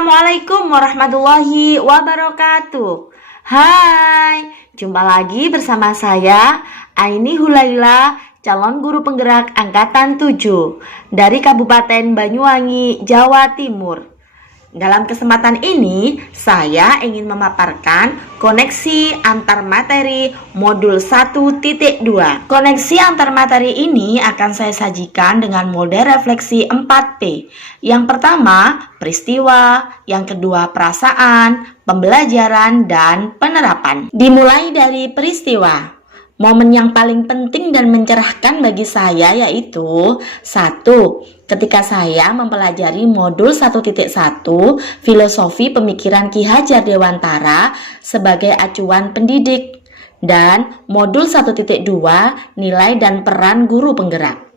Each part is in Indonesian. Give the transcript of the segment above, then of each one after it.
Assalamualaikum warahmatullahi wabarakatuh. Hai, jumpa lagi bersama saya Aini Hulaila, calon guru penggerak angkatan 7 dari Kabupaten Banyuwangi, Jawa Timur. Dalam kesempatan ini, saya ingin memaparkan koneksi antar materi modul 1.2. Koneksi antar materi ini akan saya sajikan dengan mode refleksi 4P. Yang pertama, peristiwa, yang kedua, perasaan, pembelajaran, dan penerapan. Dimulai dari peristiwa. Momen yang paling penting dan mencerahkan bagi saya yaitu 1. Ketika saya mempelajari modul 1.1 Filosofi Pemikiran Ki Hajar Dewantara sebagai acuan pendidik, dan modul 1.2 Nilai dan Peran Guru Penggerak.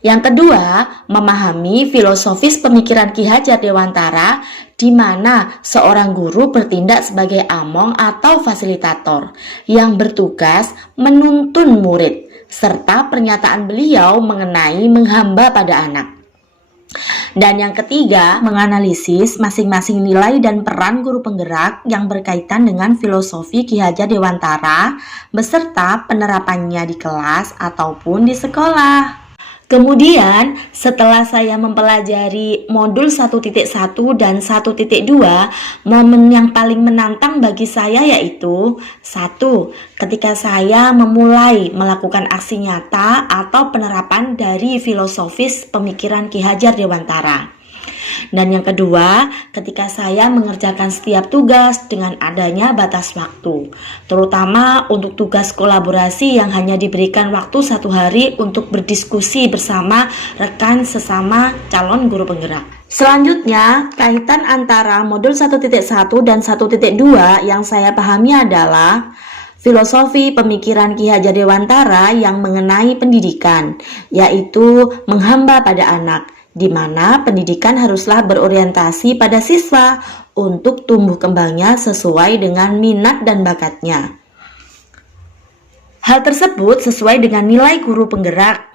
Yang kedua, memahami filosofis pemikiran Ki Hajar Dewantara di mana seorang guru bertindak sebagai among atau fasilitator yang bertugas menuntun murid, serta pernyataan beliau mengenai menghamba pada anak. Dan yang ketiga, menganalisis masing-masing nilai dan peran guru penggerak yang berkaitan dengan filosofi Ki Hajar Dewantara beserta penerapannya di kelas ataupun di sekolah. Kemudian, setelah saya mempelajari modul 1.1 dan 1.2, momen yang paling menantang bagi saya yaitu 1. Ketika saya memulai melakukan aksi nyata atau penerapan dari filosofis pemikiran Ki Hajar Dewantara. Dan yang kedua, ketika saya mengerjakan setiap tugas dengan adanya batas waktu, terutama untuk tugas kolaborasi yang hanya diberikan waktu 1 hari untuk berdiskusi bersama rekan sesama calon guru penggerak. Selanjutnya, kaitan antara modul 1.1 dan 1.2 yang saya pahami adalah filosofi pemikiran Ki Hajar Dewantara yang mengenai pendidikan, yaitu menghamba pada anak, di mana pendidikan haruslah berorientasi pada siswa untuk tumbuh kembangnya sesuai dengan minat dan bakatnya. Hal tersebut sesuai dengan nilai guru penggerak,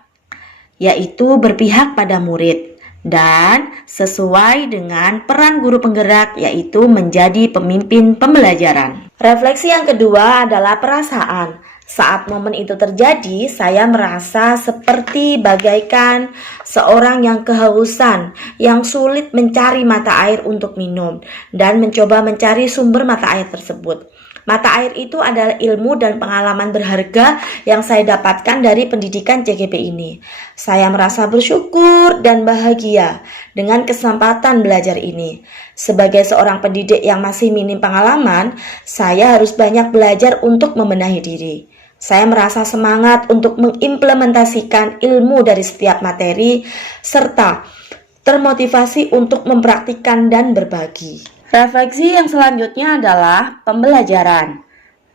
yaitu berpihak pada murid, dan sesuai dengan peran guru penggerak, yaitu menjadi pemimpin pembelajaran. Refleksi yang kedua adalah perasaan. Saat momen itu terjadi, saya merasa seperti bagaikan seorang yang kehausan, yang sulit mencari mata air untuk minum, dan mencoba mencari sumber mata air tersebut. Mata air itu adalah ilmu dan pengalaman berharga yang saya dapatkan dari pendidikan CGP ini. Saya merasa bersyukur dan bahagia dengan kesempatan belajar ini. Sebagai seorang pendidik yang masih minim pengalaman, saya harus banyak belajar untuk membenahi diri. Saya merasa semangat untuk mengimplementasikan ilmu dari setiap materi, serta termotivasi untuk mempraktikkan dan berbagi. Refleksi yang selanjutnya adalah pembelajaran.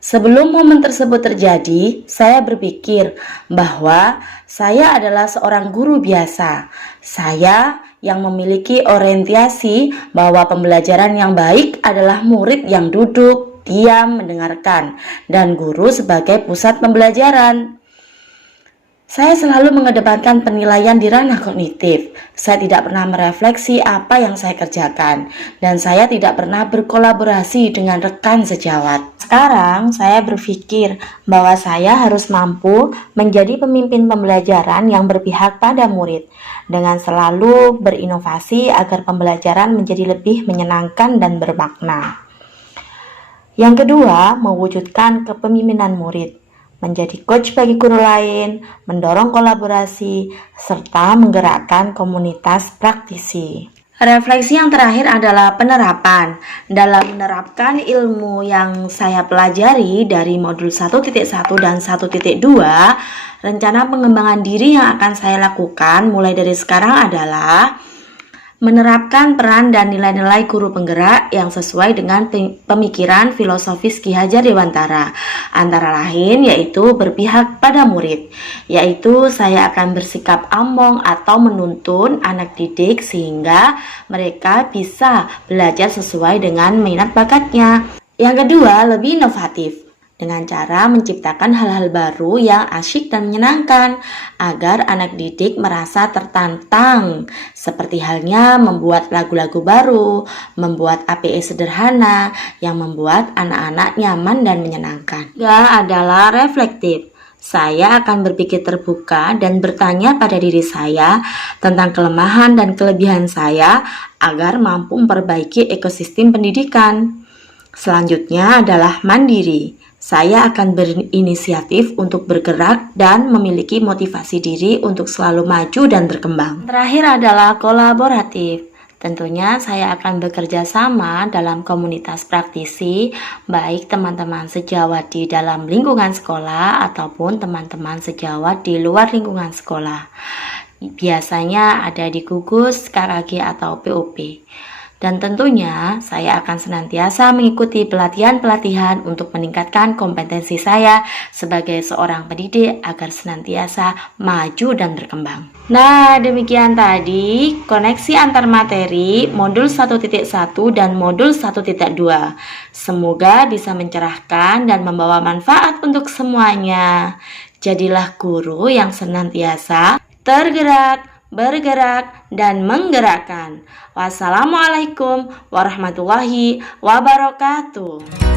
Sebelum momen tersebut terjadi, saya berpikir bahwa saya adalah seorang guru biasa. Saya yang memiliki orientasi bahwa pembelajaran yang baik adalah murid yang duduk, diam, mendengarkan, dan guru sebagai pusat pembelajaran. Saya selalu mengedepankan penilaian di ranah kognitif. Saya tidak pernah merefleksi apa yang saya kerjakan, dan saya tidak pernah berkolaborasi dengan rekan sejawat. Sekarang saya berpikir bahwa saya harus mampu menjadi pemimpin pembelajaran yang berpihak pada murid, dengan selalu berinovasi agar pembelajaran menjadi lebih menyenangkan dan bermakna. Yang kedua, mewujudkan kepemimpinan murid, menjadi coach bagi guru lain, mendorong kolaborasi, serta menggerakkan komunitas praktisi. Refleksi yang terakhir adalah penerapan. Dalam menerapkan ilmu yang saya pelajari dari modul 1.1 dan 1.2, rencana pengembangan diri yang akan saya lakukan mulai dari sekarang adalah menerapkan peran dan nilai-nilai guru penggerak yang sesuai dengan pemikiran filosofis Ki Hajar Dewantara, antara lain yaitu berpihak pada murid, yaitu saya akan bersikap among atau menuntun anak didik sehingga mereka bisa belajar sesuai dengan minat bakatnya. Yang kedua, lebih inovatif. dengan cara menciptakan hal-hal baru yang asyik dan menyenangkan agar anak didik merasa tertantang, seperti halnya membuat lagu-lagu baru, membuat API sederhana yang membuat anak-anak nyaman dan menyenangkan. Ketiga adalah reflektif. Saya akan berpikir terbuka dan bertanya pada diri saya tentang kelemahan dan kelebihan saya agar mampu memperbaiki ekosistem pendidikan. Selanjutnya adalah mandiri. Saya akan berinisiatif untuk bergerak dan memiliki motivasi diri untuk selalu maju dan berkembang. Terakhir adalah kolaboratif. Tentunya saya akan bekerja sama dalam komunitas praktisi, baik teman-teman sejawat di dalam lingkungan sekolah ataupun teman-teman sejawat di luar lingkungan sekolah. Biasanya ada di gugus, KKG atau POP. Dan tentunya saya akan senantiasa mengikuti pelatihan-pelatihan untuk meningkatkan kompetensi saya sebagai seorang pendidik agar senantiasa maju dan berkembang. Nah, demikian tadi koneksi antar materi modul 1.1 dan modul 1.2. Semoga bisa mencerahkan dan membawa manfaat untuk semuanya. Jadilah guru yang senantiasa tergerak, bergerak, dan menggerakkan. Wassalamualaikum warahmatullahi wabarakatuh.